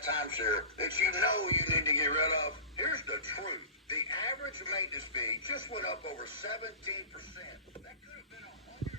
that timeshare that you know you need to get rid of? Here's the truth. The average maintenance fee just went up over 17%. That could have been 117%.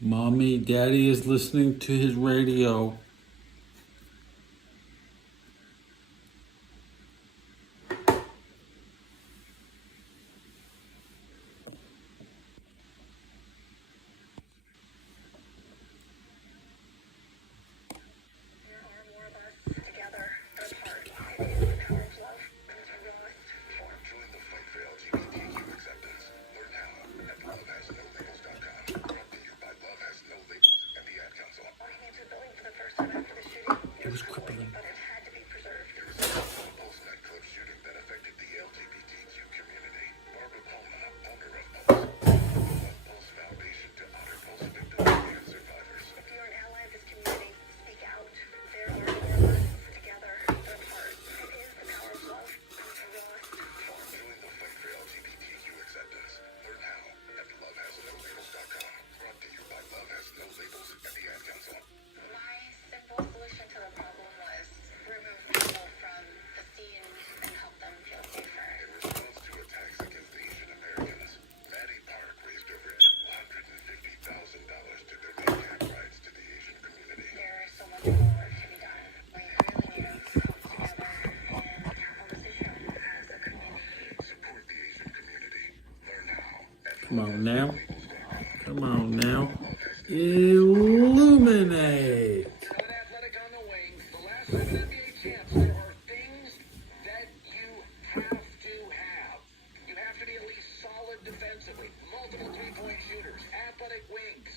Mommy, Daddy is listening to his radio. It was crippling. Come on now. Come on now. Illuminate. Athletic on the wing. The last 7 NBA champs, there are things that you have to have. You have to be at least solid defensively. Multiple three-point shooters. Athletic wings.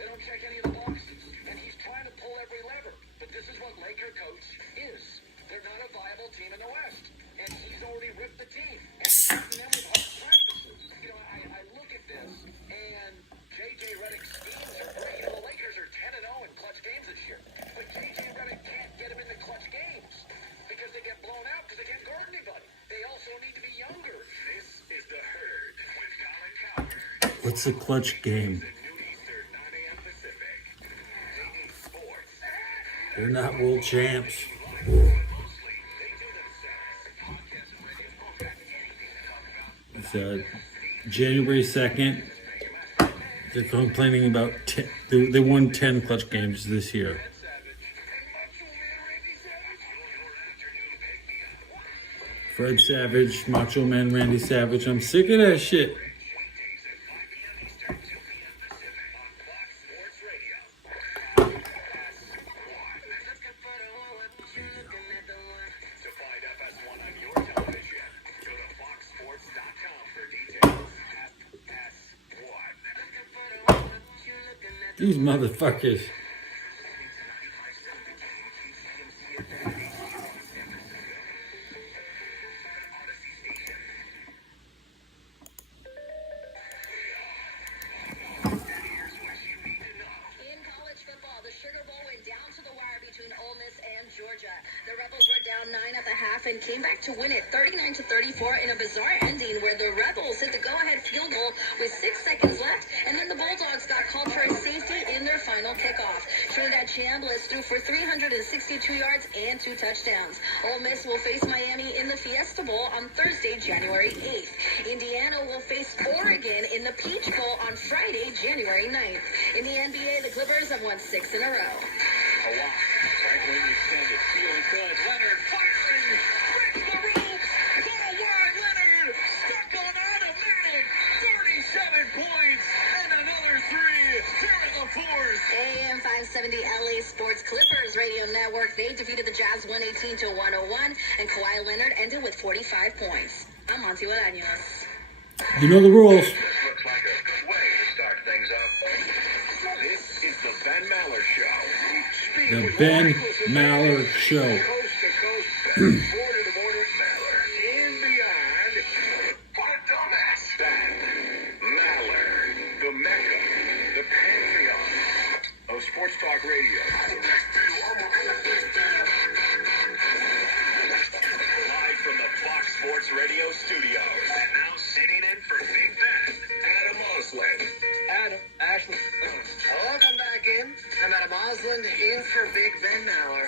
They don't check any of the boxes. And he's trying to pull every lever. But this is what Laker coach is. They're not a viable team in the West. And he's already ripped the team. And beaten them with hard practices. You know, I look at this, and J.J. Redick's schemes are great. You know, the Lakers are 10-0 in clutch games this year. But J.J. Redick can't get them into clutch games because they get blown out because they can't guard anybody. They also need to be younger. This is The Herd with Colin Cowherd. What's a clutch game? They're not world champs. It's January 2nd. They're complaining about they won 10 clutch games this year. Fred Savage, Macho Man Randy Savage. I'm sick of that shit. These motherfuckers. The Rebels were down 9 at the half and came back to win it 39-34 in a bizarre ending where the Rebels hit the go-ahead field goal with 6 seconds left, and then the Bulldogs got called for a safety in their final kickoff. Trinidad Chambliss threw for 362 yards and 2 touchdowns. Ole Miss will face Miami in the Fiesta Bowl on Thursday, January 8th. Indiana will face Oregon in the Peach Bowl on Friday, January 9th. In the NBA, the Clippers have won 6 in a row. Franklin extended. Feeling good. Leonard firing. Breaks the ropes. Ball wide. Leonard stuck on automatic. 37 points and another 3 here in the fourth. AM 570 LA Sports Clippers Radio Network. They defeated the Jazz 118-101. and Kawhi Leonard ended with 45 points. I'm Monty Bolaños. You know the rules. This looks like a good way to start things up. This is the Ben Maller Show. The Ben Maller Show. Coast to coast, border to border, Maller and beyond. What a dumbass! That Maller, the Mecca, the Pantheon of Sports Talk Radio. Live from the Fox Sports Radio studios. And now sitting in for Big Ben, Adam Mosley. Adam, Ashley. Welcome back in. I'm Adam Moslin in for Big Ben Maller.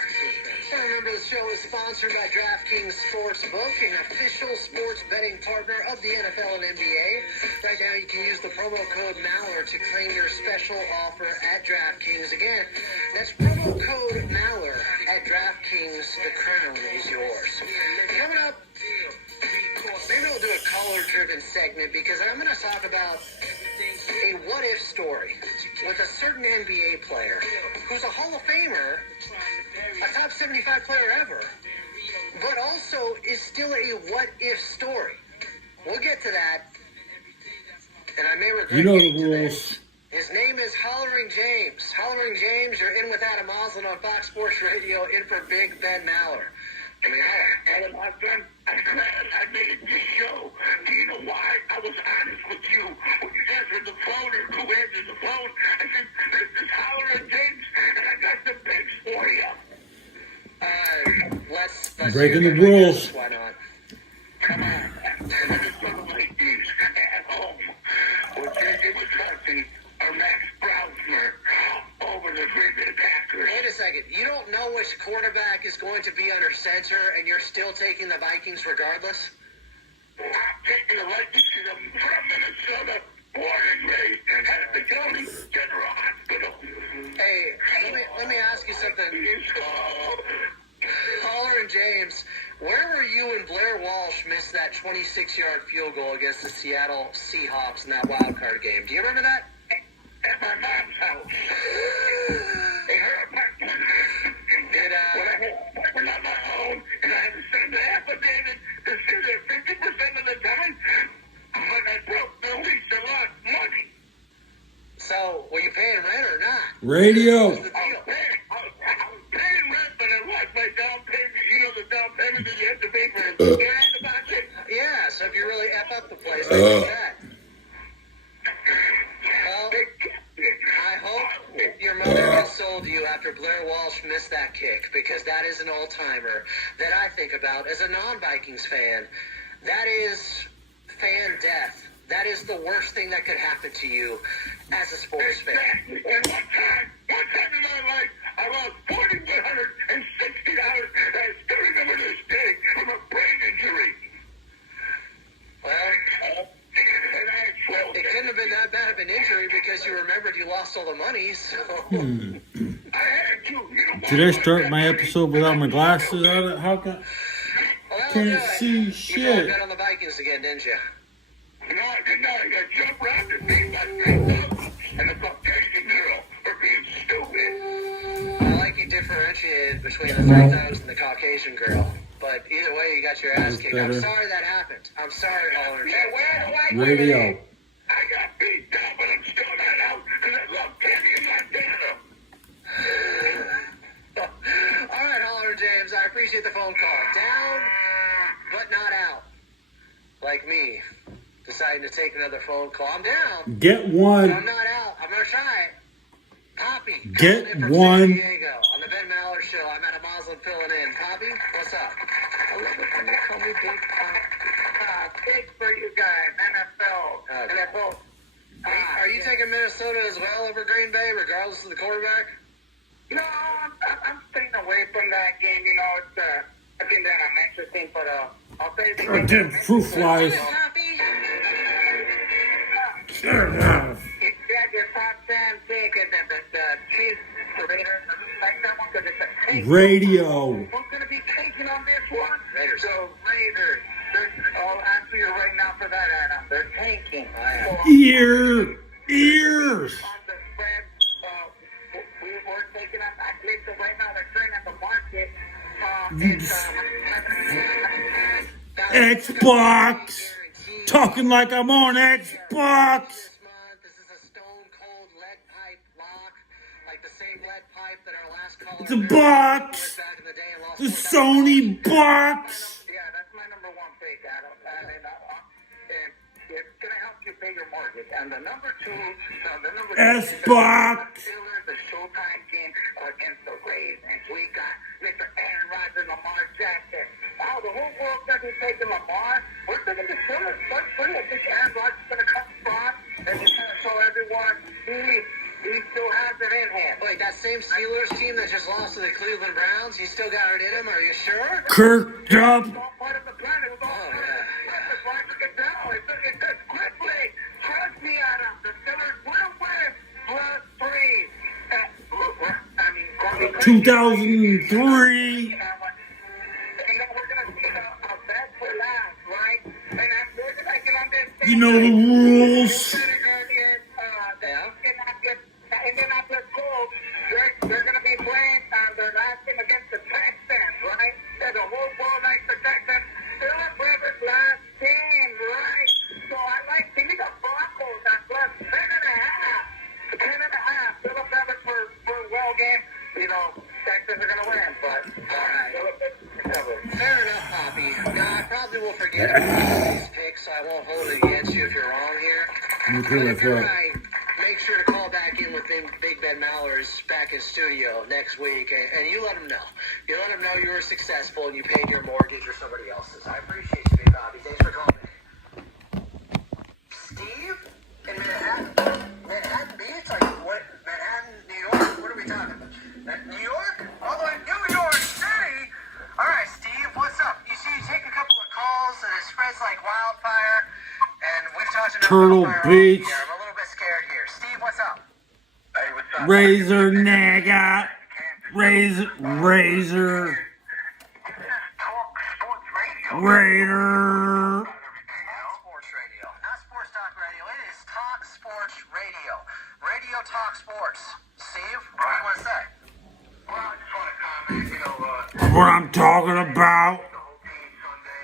Remember, the show is sponsored by DraftKings Sportsbook, an official sports betting partner of the NFL and NBA. Right now, you can use the promo code Maller to claim your special offer at DraftKings. Again, that's promo code Maller at DraftKings. The crown is yours. Coming up, maybe we'll do a color-driven segment because I'm going to talk about a what-if story with a certain NBA player who's a Hall of Famer, a top 75 player ever, but also is still a what-if story. We'll get to that, and I may regret You know getting the to that. rules. His name is Hollering James. Hollering James, you're in with Adam Moslin on Fox Sports Radio, in for Big Ben Maller. I mean, Adam, I'm glad I made this show. Do you know why? I was honest with you. When you answered the phone or who answered the phone, I said, this is Hollering James, and I got the pics for you. let's Breaking hear the it. rules. Why not? Come on. There's some ladies at home. We're drinking with Tussy or Max Brownsmer over the Green Bay Packers. Wait a second. You don't know which quarterback is going to be under center, and you're still taking the Vikings regardless? I'm taking the Vikings from Minnesota, born and raised at the County General Hospital. Hey, let me ask you something. Caller and James, where were you when Blair Walsh missed that 26-yard field goal against the Seattle Seahawks in that wild card game? Do you remember that? At my mom's house. In her apartment. Did, When I had an apartment on my own, and I had to send an affidavit to say that 50% of the time, when I broke the lease, I lost money. So, were you paying rent or not? Radio. What was the I deal? was paying rent, but I lost my down payment. You know the down payment that you have to pay for a year and a half? Yeah, so if you really F up the place, I get that. Well, I hope your mother consoled you after Blair Walsh missed that kick, because that is an all-timer that I think about as a non-Vikings fan. That is fan death. That is the worst thing that could happen to you as a sports fan. And one time in my life, I lost $4,160. I still remember this day from a brain injury. Well, it couldn't have been that bad of an injury because you remembered you lost all the money, so... I had to. You know, Did I start my episode without my glasses on? How can Well, Can't good. see You shit. bet on the Vikings again, didn't you? No, I did not. I got jumped around and beat by 3,000 and a Caucasian girl for being stupid. I like you differentiated between the 3,000 and the Caucasian girl. But either way, you got your ass kicked. I'm better. sorry that happened. I'm sorry, Holler. Yeah, where do I Radio. I got beat down, but I'm still not out because I love candy in Montana. All right, Holler James, I appreciate the phone call. Down, but not out. Like me, deciding to take another phone call. I'm down, get but I'm one? not out. I'm going to try it. Poppy, Get calling in from one. San Diego on the Ben Maller Show. I'm at a Moslin filling in. Poppy, what's up? I love it when you call me Big Pop. Big for you guys, NFL. Okay. NFL. Are you taking Minnesota as well over Green Bay, regardless of the quarterback? No, I'm staying away from that game. You know, it's I think that I'm interesting, but I'll say the Oh, damn fruit flies. Poppy? It's got your top 10 pick and the Chiefs, the Raiders, like that one because it's a take. Radio. Who's going to be taking on this one? Raiders. So Raiders. I'll answer you right now for that, Adam. They're tanking. Ears. Ears. On the spread, we were taking on. I believe that right now they're trading at the market Xbox. Talking like I'm on Xbox. This month, this is a stone cold lead pipe lock, like the same lead pipe that our last caller It's a box. back in the day and lost The 4,000. Sony box. Yeah, that's my number one pick, Adam. And it's going to help you pay your mortgage. And the number two, Xbox. the Showtime game against the Ravens. We got Mr. Aaron Rodgers, Lamar Jackson. Wow, the whole world's going to be taking Lamar. We're taking the Steelers. But I think Aaron Rodgers is going to come strong. And he's going to show everyone he still has it in him. Wait, that same Steelers team that just lost to the Cleveland Browns, he still got it in him? Are you sure? Kirked up. It's all part of the plan. It was all part of the plan. It's quickly. Trust me, Adam. The Steelers will win +3. 2003. We're going to see a best for last, right? And we're going to get on this. You know the rules. Indianapolis Colts, they're going to be playing their last game against the Texans, right? The whole world likes the Texans. Philip Rivers' last team, right? So I like, give me the Broncos at +10.5. 10.5. Philip Rivers for a well game. You know, Texans are going to win, but all right. Fair enough, Poppy. Now, I probably will forget about these picks, so I won't hold it against you if you're wrong here. Me But too, if that's you're right. right, make sure to call back in with Big Ben Mallers back in studio next week, and you let him know. You let him know you were successful and you paid your mortgage or somebody else's. I appreciate you, Big Bobby. Thanks for calling in. Steve? In Manhattan Beach? Like, what? Manhattan, New York? What are we talking about? New York? All the way to New York City? All right, Steve, what's up? You see, you take a couple of calls and it spreads like wildfire, and we've talked enough Turtle wildfire Beach. here. I'm a little bit scared here. Steve, what's up? Hey, what's up? Razor Naga. Razor. Talk Sports Radio. Raider. Not sports radio. Not sports talk radio. It is Talk Sports Radio. Radio Talk Sports. Steve, what do you want to say? Well, I just want to comment, you know, What I'm talking about. the whole team Sunday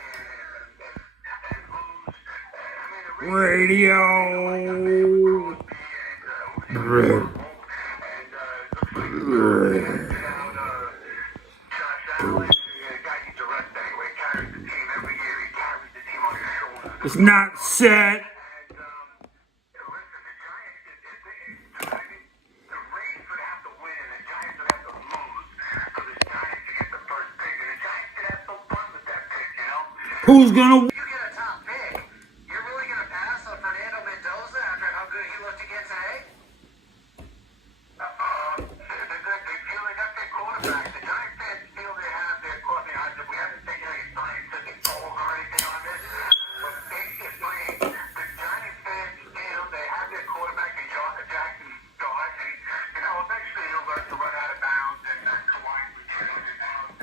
and lose. Radio. It's not set. Who's gonna? You get a top pick. You're really going to pass on Fernando Mendoza after how good he looked again today? They feel they got their quarterback. The Giants fans feel they have their quarterback. We haven't taken any scientific polls or anything on this, but basically, the Giants fans feel they have their quarterback in Jackson Dart, and eventually he'll learn to run out of bounds, and that's why we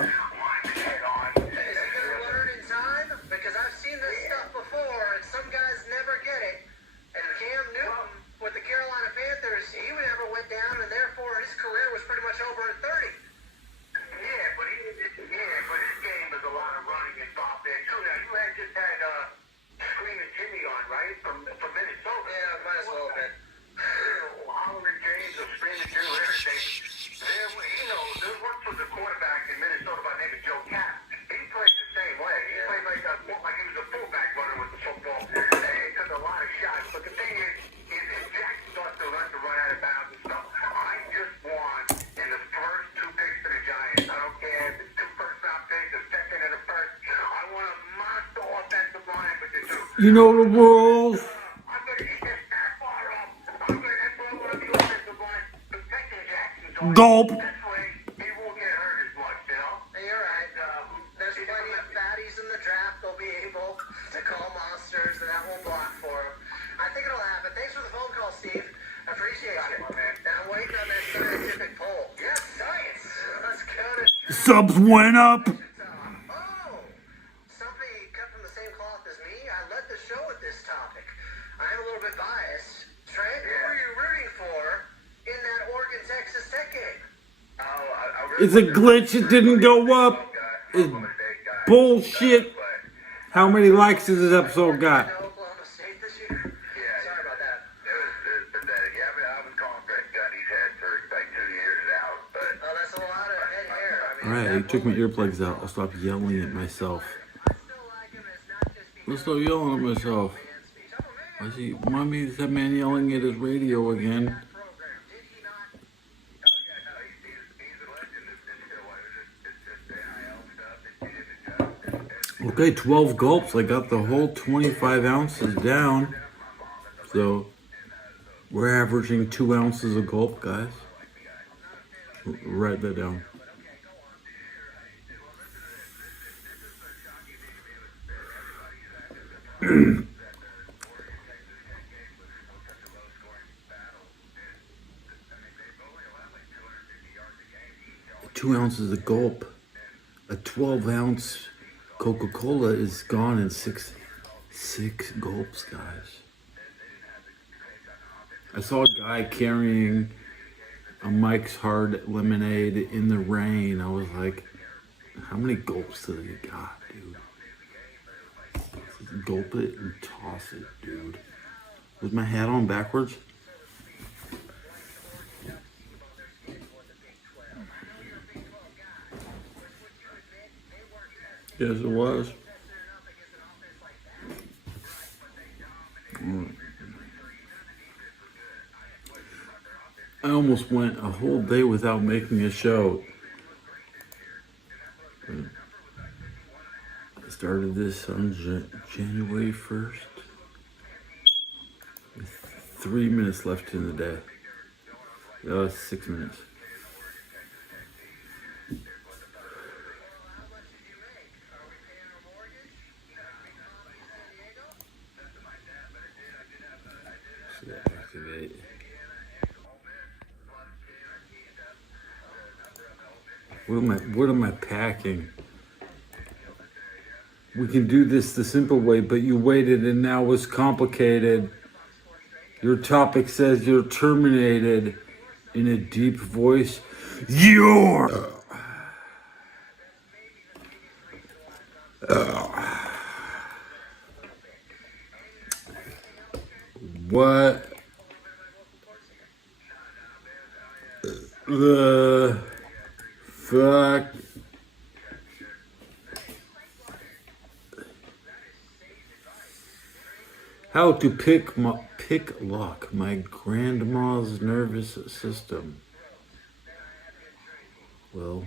line to head on. Is he going to learn in time? Because I've seen this stuff before, and some guys never get it. And Cam Newton with the Carolina Panthers, he never went down, and therefore his career was pretty much over at 30. But his game was a lot of running and stop there too. Now you had just had Screaming Jimmy on, right? From Minnesota. Yeah, might as well have been. Holland James or Screaming Jimmy, whatever his name. There once was a quarterback in Minnesota by the name of Joe Cap. He played the same way. He played like he was a fullback runner with the football. And he took a lot of shots. But the thing is if Jackson starts to run out of bounds and stuff, I just want in the first two picks for the Giants, I don't care if it's 2 first-round picks, a second and a first, I want a monster offensive line with the two. You know the rules. I'm going to get that far up. I'm going to want the offensive line protecting Jackson. Gulp. This way, he won't get hurt as much, you know? You're right. There's plenty of fatties in the draft. They'll be able to call monsters, and that won't block for them. I think it'll happen. Thanks for the phone call, Steve. I appreciate you. And I'm waiting on that scientific poll. Yes, science. Let's cut it. Subs went up. Oh, somebody cut from the same cloth as me. I led the show with this topic. I am a little bit biased. Trent, who are you rooting for in that Oregon-Texas Tech game? It's a glitch. It didn't go up. is bullshit. How many likes has this episode got? Oklahoma State this year? Sorry about that. Yeah, I was calling Greg Gundy's head for like 2 years now, but Oh, that's a lot of head hair. I mean, Alright, I took my earplugs out. I'll stop yelling at myself. I'll stop yelling at myself. I see, mommy, is that man yelling at his radio again? Okay, 12 gulps. I got the whole 25 ounces down. So, we're averaging 2 ounces a gulp, guys. Write that down. Two ounces a gulp. A 12-ounce Coca-Cola is gone in six gulps, guys. I saw a guy carrying a Mike's Hard lemonade in the rain. I was like, how many gulps does he got, dude? Gulp it and toss it, dude. Was my hat on backwards? Yes, it was. I almost went a whole day without making a show. I started this on January 1st. With 3 minutes left in the day. 6 minutes. So activate. What am I packing? We can do this the simple way, but you waited and now it's complicated. Your topic says you're terminated in a deep voice. You're... What the fuck? How to pick lock my grandma's nervous system. Well,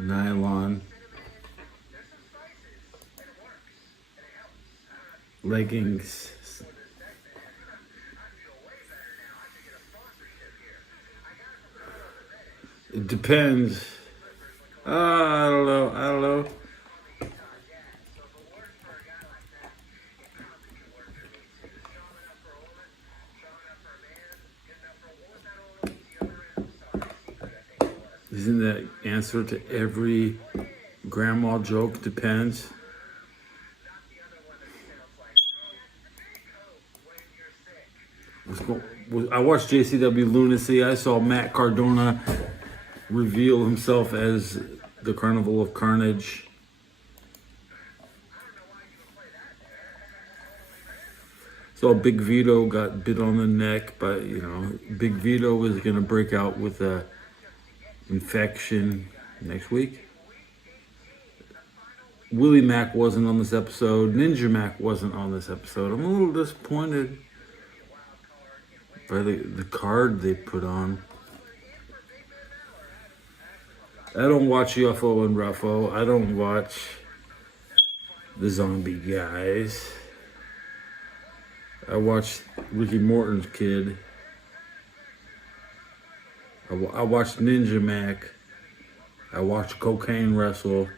nylon, leggings. It depends. I don't know. Isn't that answer to every grandma joke? Depends. I watched JCW Lunacy. I saw Matt Cardona reveal himself as the Carnival of Carnage. So Big Vito got bit on the neck, but Big Vito is gonna break out with a infection next week. Willie Mack wasn't on this episode. Ninja Mack wasn't on this episode. I'm a little disappointed by the card they put on. I don't watch UFO and Ruffo. I don't watch the zombie guys. I watched Ricky Morton's kid. I watched Ninja Mac. I watched Cocaine Wrestle.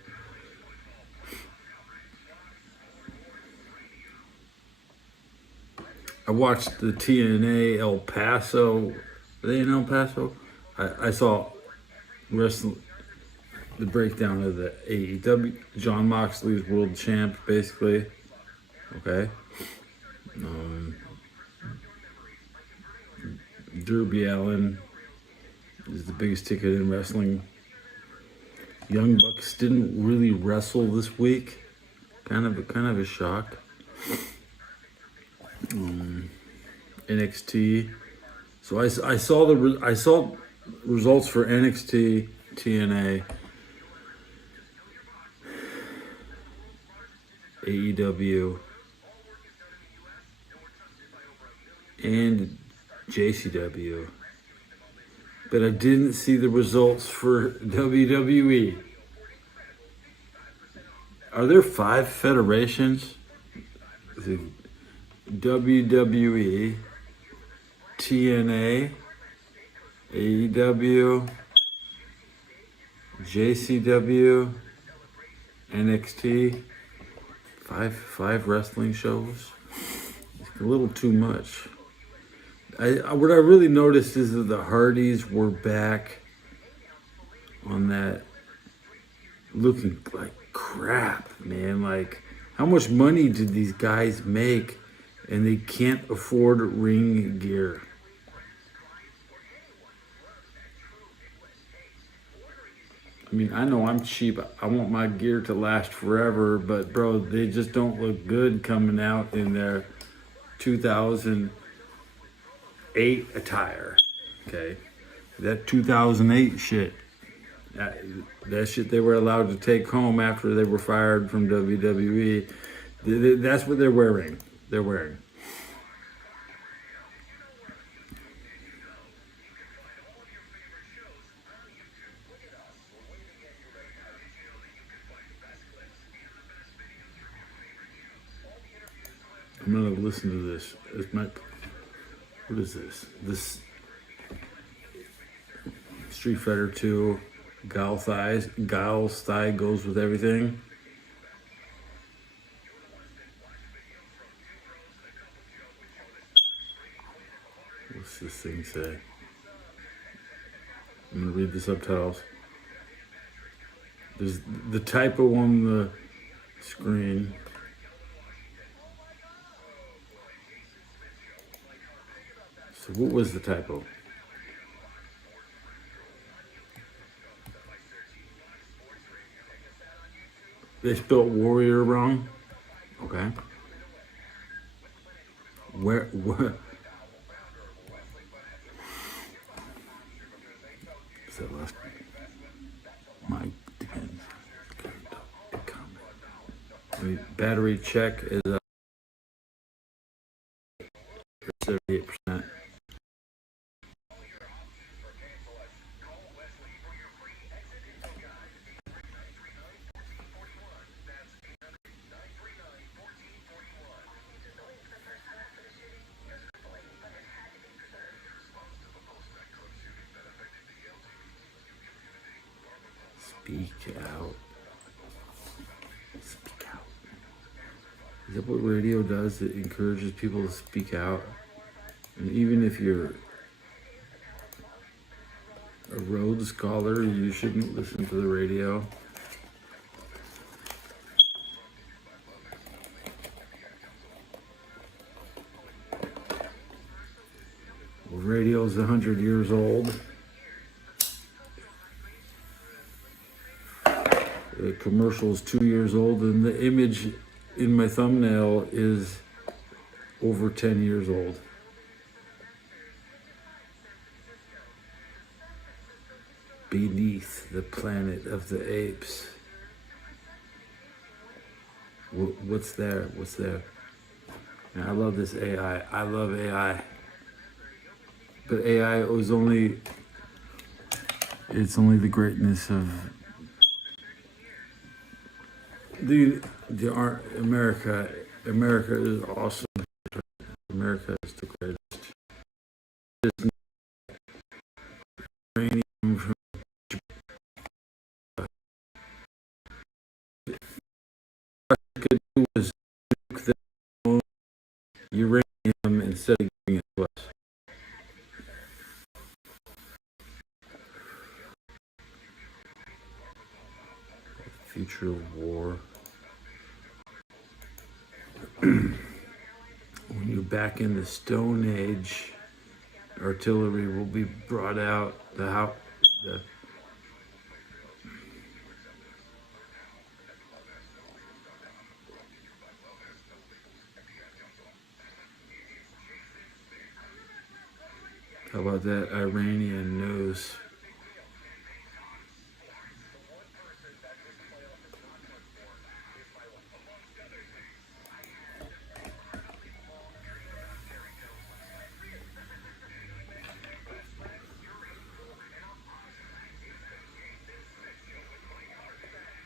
I watched the TNA El Paso. Are they in El Paso? I saw wrestling. the breakdown of the AEW. John Moxley's world champ, basically. Okay. Darby Allin is the biggest ticket in wrestling. Young Bucks didn't really wrestle this week. Kind of a shock. NXT. So I saw results for NXT, TNA, AEW, and JCW. But I didn't see the results for WWE. Are there 5 federations? Is it WWE, TNA, AEW, JCW, NXT? Five wrestling shows? It's a little too much. What I really noticed is that the Hardys were back on that, looking like crap, man. Like, how much money did these guys make and they can't afford ring gear? I mean, I know I'm cheap. I want my gear to last forever, but bro, they just don't look good coming out in their 2008 attire. Okay, that 2008 shit. That shit they were allowed to take home after they were fired from WWE. That's what they're wearing. They're wearing. I'm gonna listen to this. What is this? This Street Fighter 2, Guile's thigh goes with everything. What's this thing say? I'm gonna read the subtitles. There's the typo on the screen. So what was the typo? They spelled warrior wrong. Okay. Where? Is that last? Mike depends. Battery check is 78%. Speak out. Speak out. Is that what radio does? It encourages people to speak out. And even if you're a Rhodes Scholar, you shouldn't listen to the radio. Well, radio's 100 years old. The commercial is 2 years old, and the image in my thumbnail is over 10 years old. Beneath the planet of the apes. What's there? What's there? And I love this AI. I love AI. But AI is only, it's only the greatness of the art. America is awesome. America is the greatest. Just uranium from could do was nuke their own uranium instead of giving it to us. future of war. When you're back in the Stone Age, artillery will be brought out. How about that Iranian news?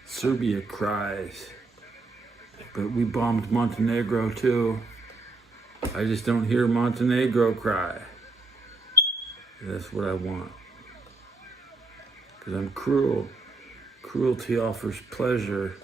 Serbia cries, but we bombed Montenegro too. I just don't hear Montenegro cry. That's what I want. Because I'm cruel. Cruelty offers pleasure.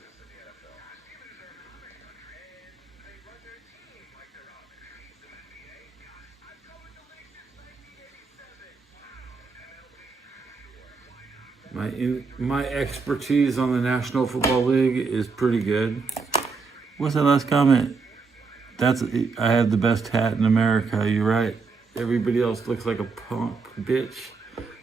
My expertise on the National Football League is pretty good. What's that last comment? I have the best hat in America. You're right. Everybody else looks like a punk bitch.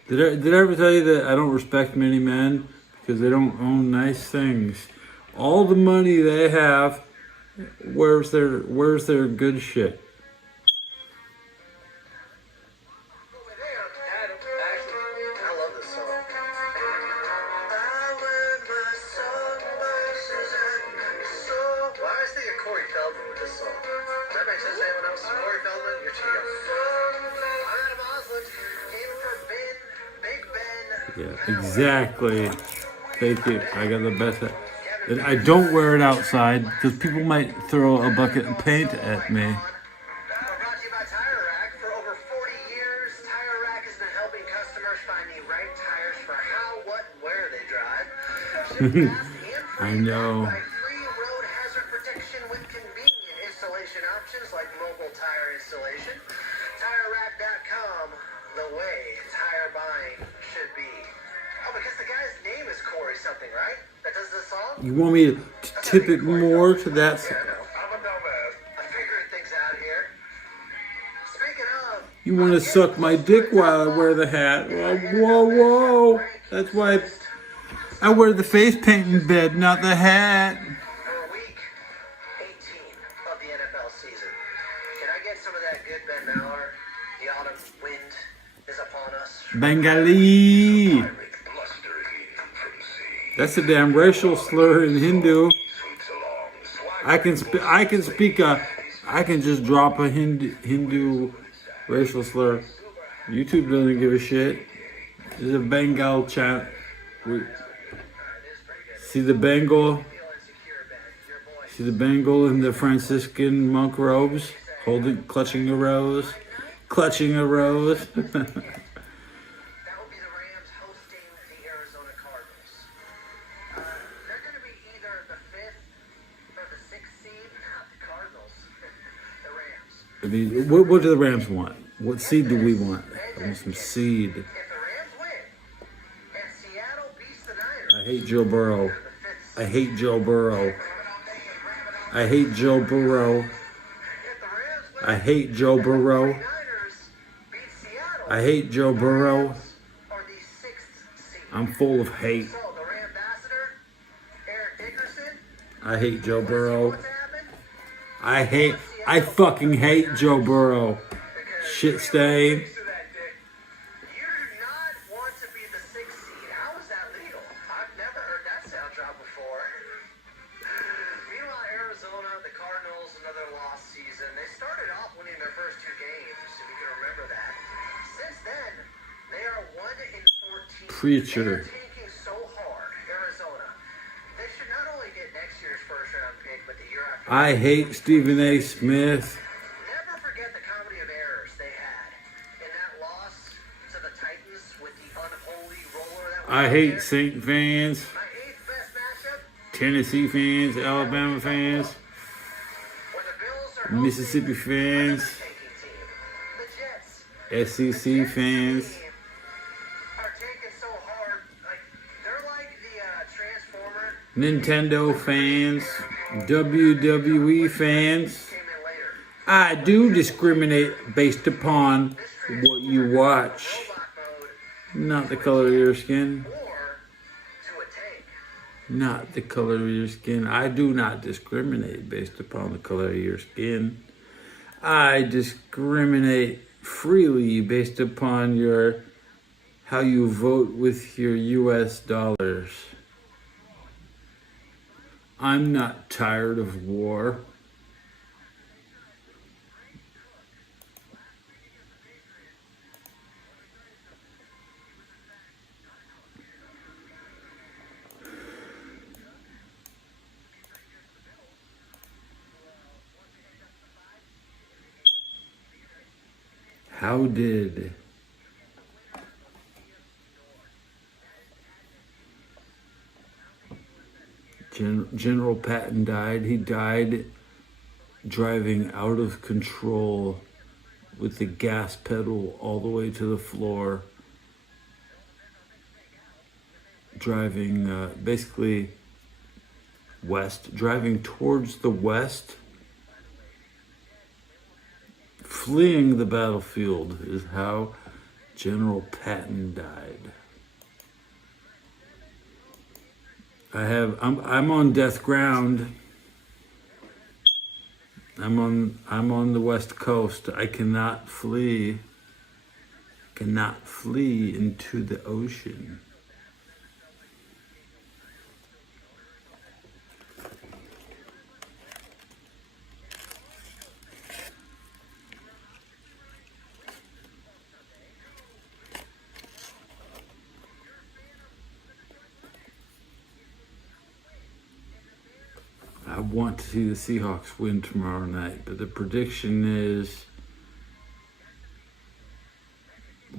Did I ever tell you that I don't respect many men because they don't own nice things? All the money they have, where's their good shit? I love this song. Why is there a Corey Feldman with this song? Does that make sense to anyone else? Corey Feldman, you're cheating. I'm Adam Osland, in for Big Ben. Yeah, exactly. Thank you. I got the best hat. And I don't wear it outside because people might throw a bucket of paint at me. Brought to you by Tire Rack. For over 40 years, Tire Rack has been helping customers find the right tires for how, what, and where they drive. Ship fast and free I know. by free road hazard protection with convenient installation options like mobile tire installation. TireRack.com, the way tire buying should be. Oh, because the guy's name is Corey something, right? That does this song? You want me to tip it more to that? Yeah, I know. I'm a dumbass. I'm figuring things out here. Speaking of, You want to suck my dick while I wear the hat? Whoa. That's why I wear the face paint in bed, not the hat. for week 18 of the NFL season, can I get some of that good Ben Maller? The autumn wind is upon us. Bengali. That's a damn racial slur in Hindu. I can just drop a Hindu racial slur. YouTube doesn't give a shit. This is a Bengal chant. See the Bengal? See the Bengal in the Franciscan monk robes, clutching a rose. That will be the Rams hosting the Arizona Cardinals. They're going to be either the 5th or the 6th seed. The Cardinals. The Rams. I mean, what do the Rams want? What seed do we want? I want some seed. If the Rams win and Seattle beats the Niners, I hate Joe Burrow. the 5th seed. I hate Joe Burrow. I hate Joe Burrow. If the Rams win, I hate Joe Burrow. Niners beat Seattle, I hate Joe Burrow. or the 6th seed. I'm full of hate. So the Rambassador, Eric Dickerson, I hate Joe Burrow. what's happened? I fucking hate Joe Burrow. Shit stain. You do not want to be the 6th seed. How is that legal? I've never heard that sound drop before. Meanwhile, Arizona, the Cardinals, another lost season. They started off winning their first 2 games, if you can remember that. Since then, they are 1-14. Preacher. They're tanking so hard, Arizona. They should not only get next year's first round pick, but the year after. I hate Stephen A. Smith. Never forget the comedy of errors they had in that loss to the Titans with the unholy roller that was I out hate there. Saint fans, My 8th best matchup, Tennessee fans, Alabama fans, where the Bills are Mississippi fans, hosting the tanking team. The Jets SEC fans. are taking so hard. Like, they're like the Transformer Nintendo fans, WWE fans, I do discriminate based upon what you watch, not the color of your skin. Not the color of your skin. I do not discriminate based upon the color of your skin. I discriminate freely based upon how you vote with your US dollars. I'm not tired of war. How did General Patton died? He died driving out of control with the gas pedal all the way to the floor, driving basically west, driving towards the west, fleeing the battlefield is how General Patton died. I'm on death ground. I'm on the West Coast. I cannot flee into the ocean. I want to see the Seahawks win tomorrow night, but the prediction is,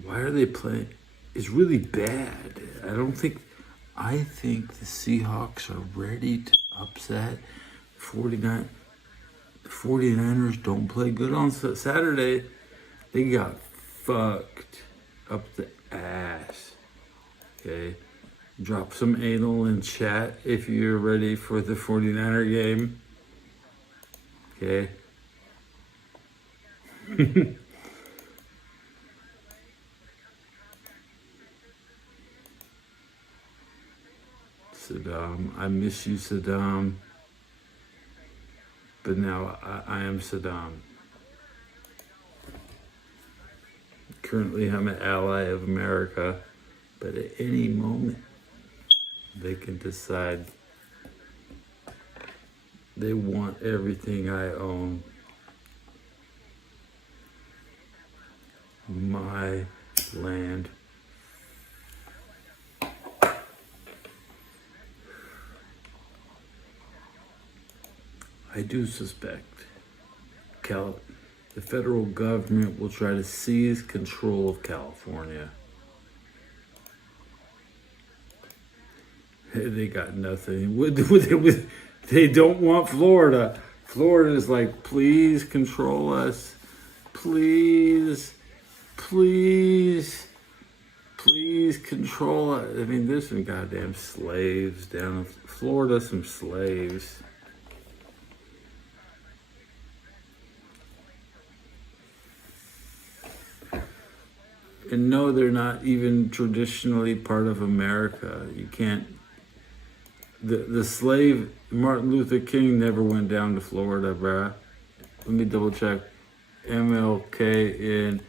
why are they playing? It's really bad. I think the Seahawks are ready to upset 49. The 49ers don't play good on Saturday. They got fucked up the ass. Okay? Drop some anal in chat if you're ready for the 49er game. Okay? Saddam, I miss you, Saddam. But now I am Saddam. Currently, I'm an ally of America, but at any moment, they can decide they want everything I own. My land. I do suspect the federal government will try to seize control of California. They got nothing. They don't want Florida. Florida is like, please control us. Please control us. I mean, there's some goddamn slaves down in Florida, some slaves. And no, they're not even traditionally part of America. You can't. The slave, Martin Luther King never went down to Florida, bruh. Let me double check. MLK in.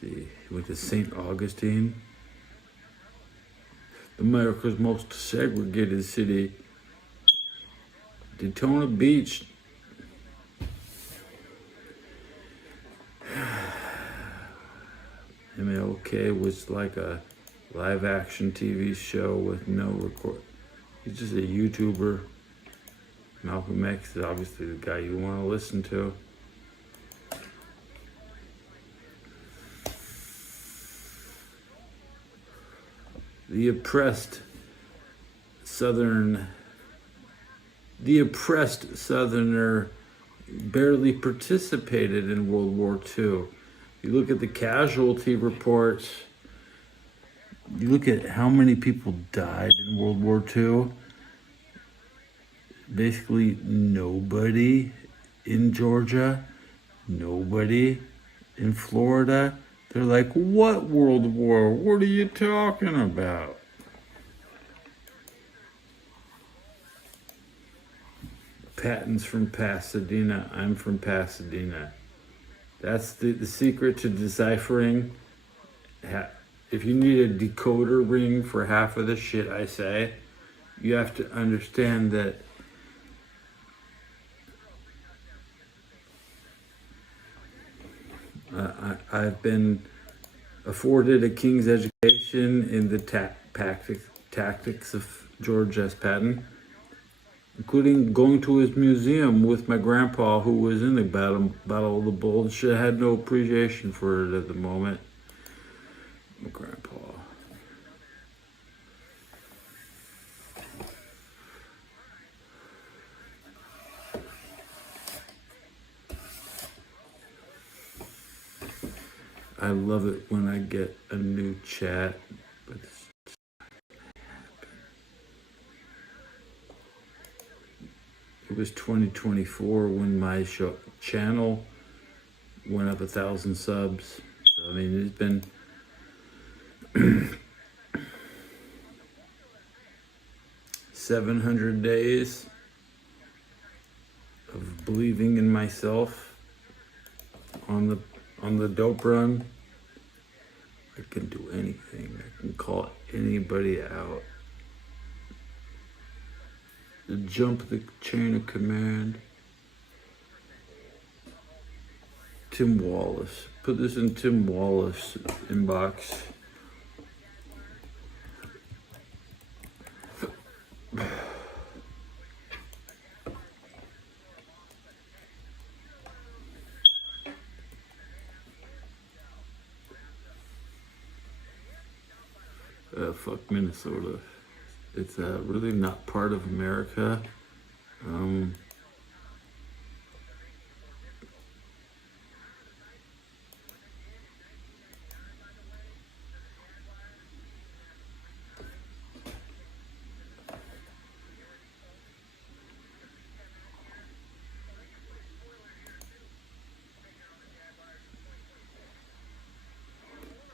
See, he went to St. Augustine. America's most segregated city. Daytona Beach. MLK was like a live action TV show with no record. He's just a YouTuber. Malcolm X is obviously the guy you want to listen to. The oppressed Southerner barely participated in World War II. You look at the casualty reports, you look at how many people died in World War II. Basically, nobody in Georgia, nobody in Florida. They're like, what World War? What are you talking about? Patton's from Pasadena. I'm from Pasadena. That's the secret to deciphering. If you need a decoder ring for half of the shit I say, you have to understand that I've been afforded a king's education in the tactics of George S. Patton, including going to his museum with my grandpa, who was in the Battle of the Bulge. Should have had no appreciation for it at the moment. My grandpa. I love it when I get a new chat, but it was 2024 when my channel went up 1,000 subs. So, I mean, it's been 700 days of believing in myself on the dope run. I can do anything. I can call anybody out. Jump the chain of command. Tim Wallace. Put this in Tim Wallace inbox. Fuck Minnesota. It's really not part of America.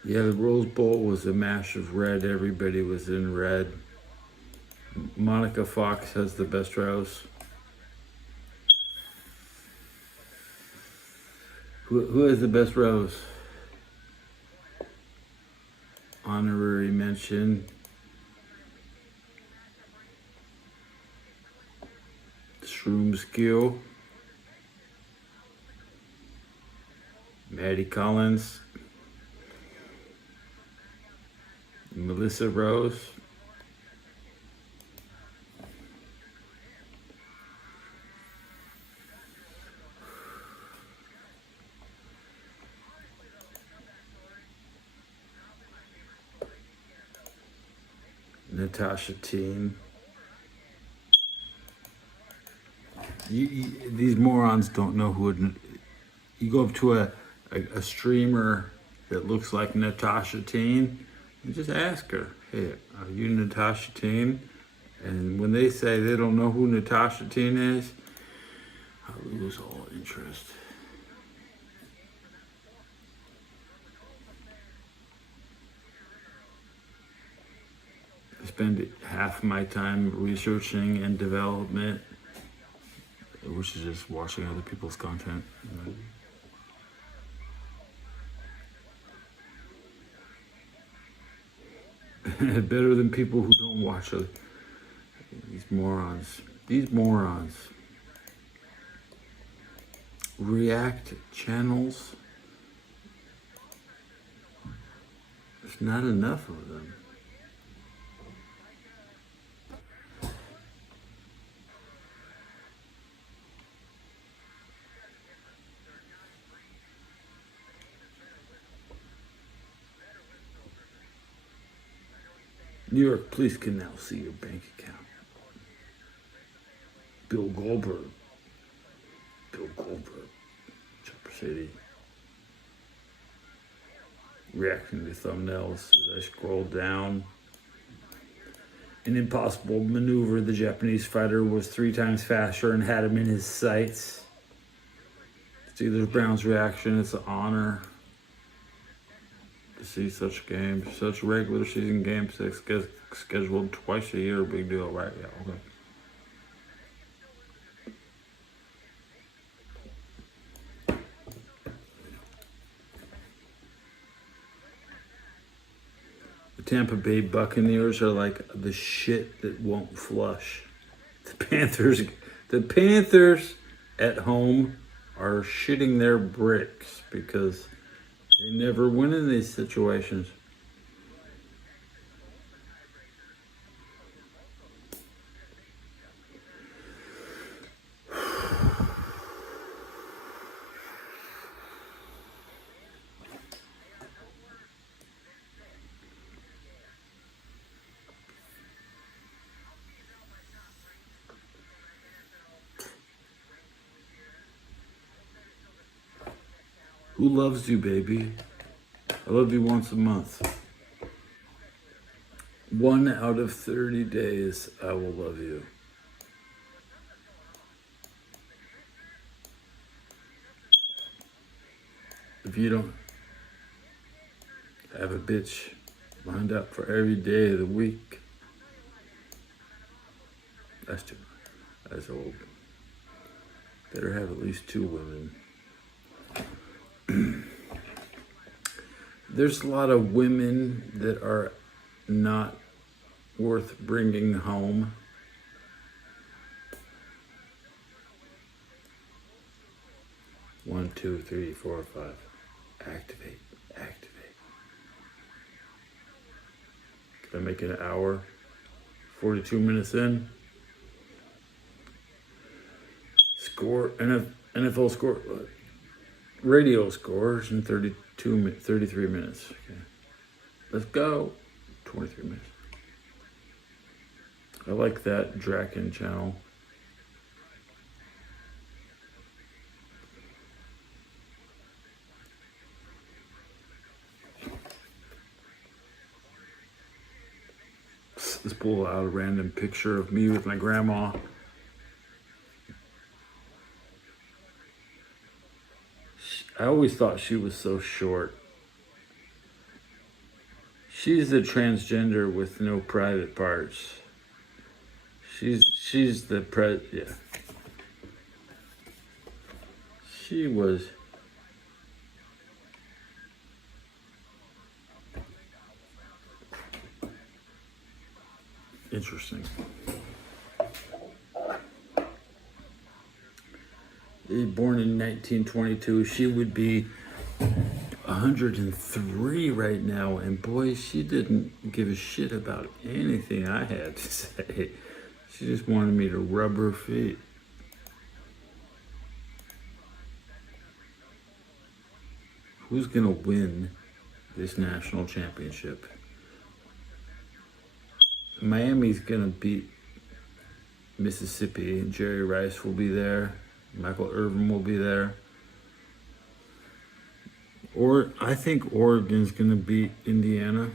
Yeah, the Rose Bowl was a mash of red. Everybody was in red. Monica Fox has the best rouse. Who has the best rose? Honorary mention. Shroom Skill. Maddie Collins. Melissa Rose. Natasha Teen. These morons don't know who it, you go up to a streamer that looks like Natasha Teen and just ask her, hey, are you Natasha Teen? And when they say they don't know who Natasha Teen is, I lose all interest. I spend half my time researching and development, which is just watching other people's content. Better than people who don't watch it. These morons. These morons. React channels. There's not enough of them. New York police can now see your bank account. Bill Goldberg. Chopper City. reacting to thumbnails as I scroll down. An impossible maneuver. The Japanese fighter was 3 times faster and had him in his sights. See, there's Brown's reaction. It's an honor to see such games, such regular season games scheduled twice a year. Big deal, right? Yeah, okay. The Tampa Bay Buccaneers are like the shit that won't flush. The Panthers at home are shitting their bricks because they never win in these situations. Who loves you, baby? I love you once a month. 1 out of 30 days, I will love you. If you don't have a bitch lined up for every day of the week, that's too much. That's old. Better have at least 2 women. There's a lot of women that are not worth bringing home. One, two, three, 4, 5. Activate. Can I make it an hour? 42 minutes in. Score, NFL score. Radio scores in 33 minutes. Okay. Let's go. 23 minutes. I like that Draken channel. Let's pull out a random picture of me with my grandma. I always thought she was so short. She's a transgender with no private parts. She's the yeah. She was interesting. Born in 1922, she would be 103 right now, and boy, she didn't give a shit about anything I had to say. She just wanted me to rub her feet. Who's gonna win this national championship? Miami's gonna beat Mississippi, and Jerry Rice will be there. Michael Irvin will be there. Or I think Oregon's gonna beat Indiana.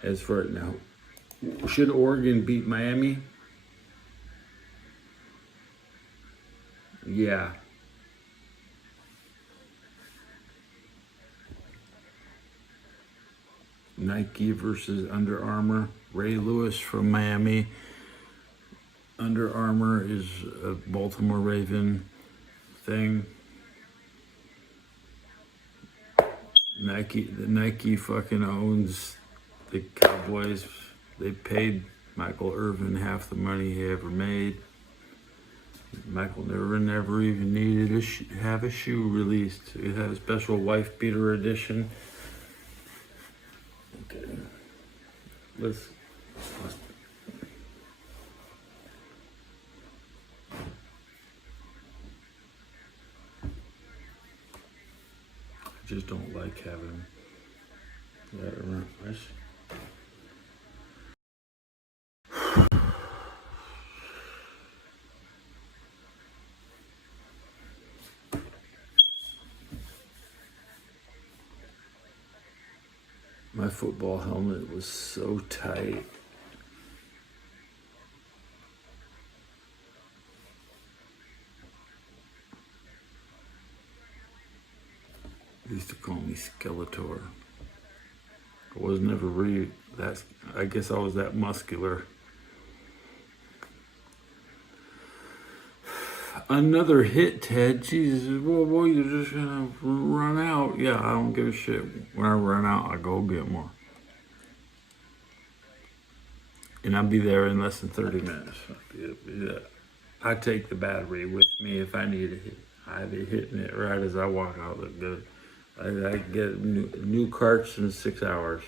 As for right now, should Oregon beat Miami? Yeah. Nike versus Under Armour. Ray Lewis from Miami. Under Armour is a Baltimore Raven thing. Nike fucking owns the Cowboys. They paid Michael Irvin half the money he ever made. Michael never even needed to have a shoe released. It had a special wife beater edition. Okay, let's I just don't like having that around. My football helmet was so tight. They used to call me Skeletor. I was never really that, I guess I was that muscular. Another hit, Ted. Jesus, well, boy, you're just gonna run out. Yeah, I don't give a shit. When I run out, I go get more. And I'll be there in less than 30 minutes. I take the battery with me if I need it. I be hitting it right as I walk out. Look good. I get new carts in 6 hours.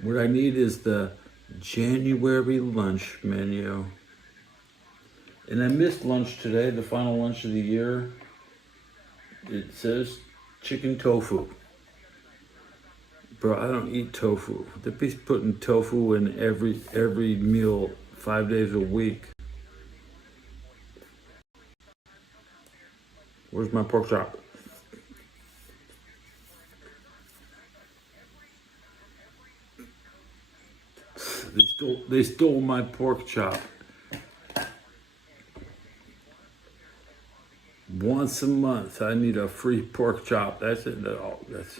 What I need is the January lunch menu. And I missed lunch today, the final lunch of the year. It says chicken tofu. Bro, I don't eat tofu. They're putting tofu in every meal 5 days a week. Where's my pork chop? They stole my pork chop. Once a month, I need a free pork chop. That's it. That's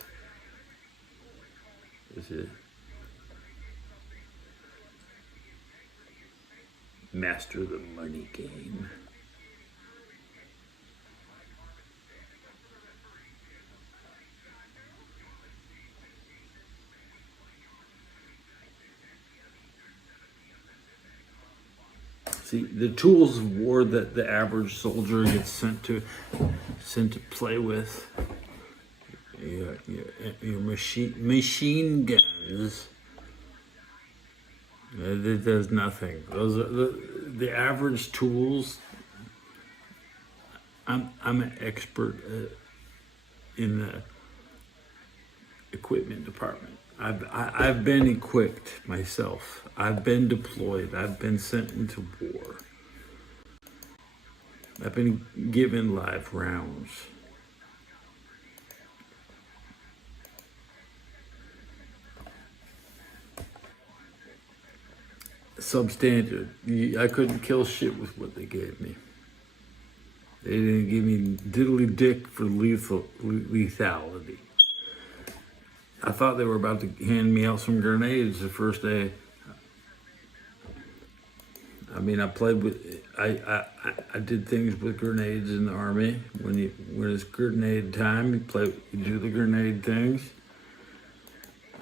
it. Master the money game. See, the tools of war that the average soldier gets sent to play with, your machine guns, it does nothing. Those are the average tools. I'm an expert in the equipment department. I've been equipped myself. I've been deployed. I've been sent into war. I've been given live rounds. Substandard. I couldn't kill shit with what they gave me. They didn't give me diddly dick for lethality. I thought they were about to hand me out some grenades the first day. I mean, I played with, I did things with grenades in the Army. When it's grenade time, you do the grenade things.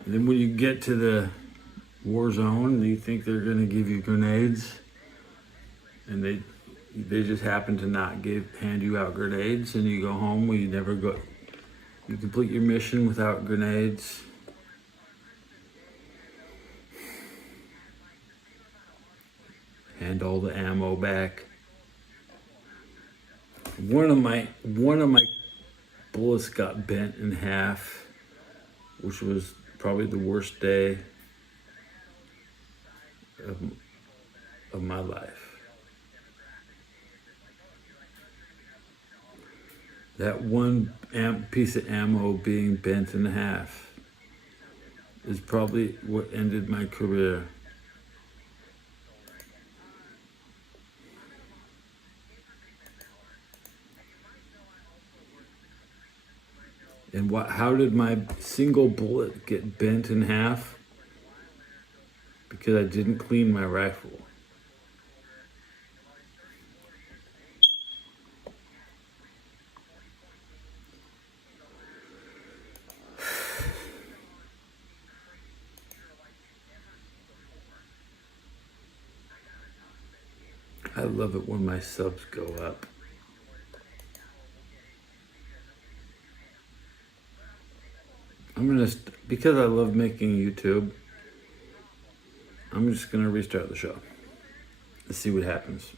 And then when you get to the war zone, you think they're gonna give you grenades, and they just happen to not hand you out grenades, and you go home. You complete your mission without grenades. Hand all the ammo back. One of my bullets got bent in half, which was probably the worst day of my life. That one piece of ammo being bent in half is probably what ended my career. And how did my single bullet get bent in half? Because I didn't clean my rifle. I love it when my subs go up. Because I love making YouTube, I'm just gonna restart the show. Let's see what happens.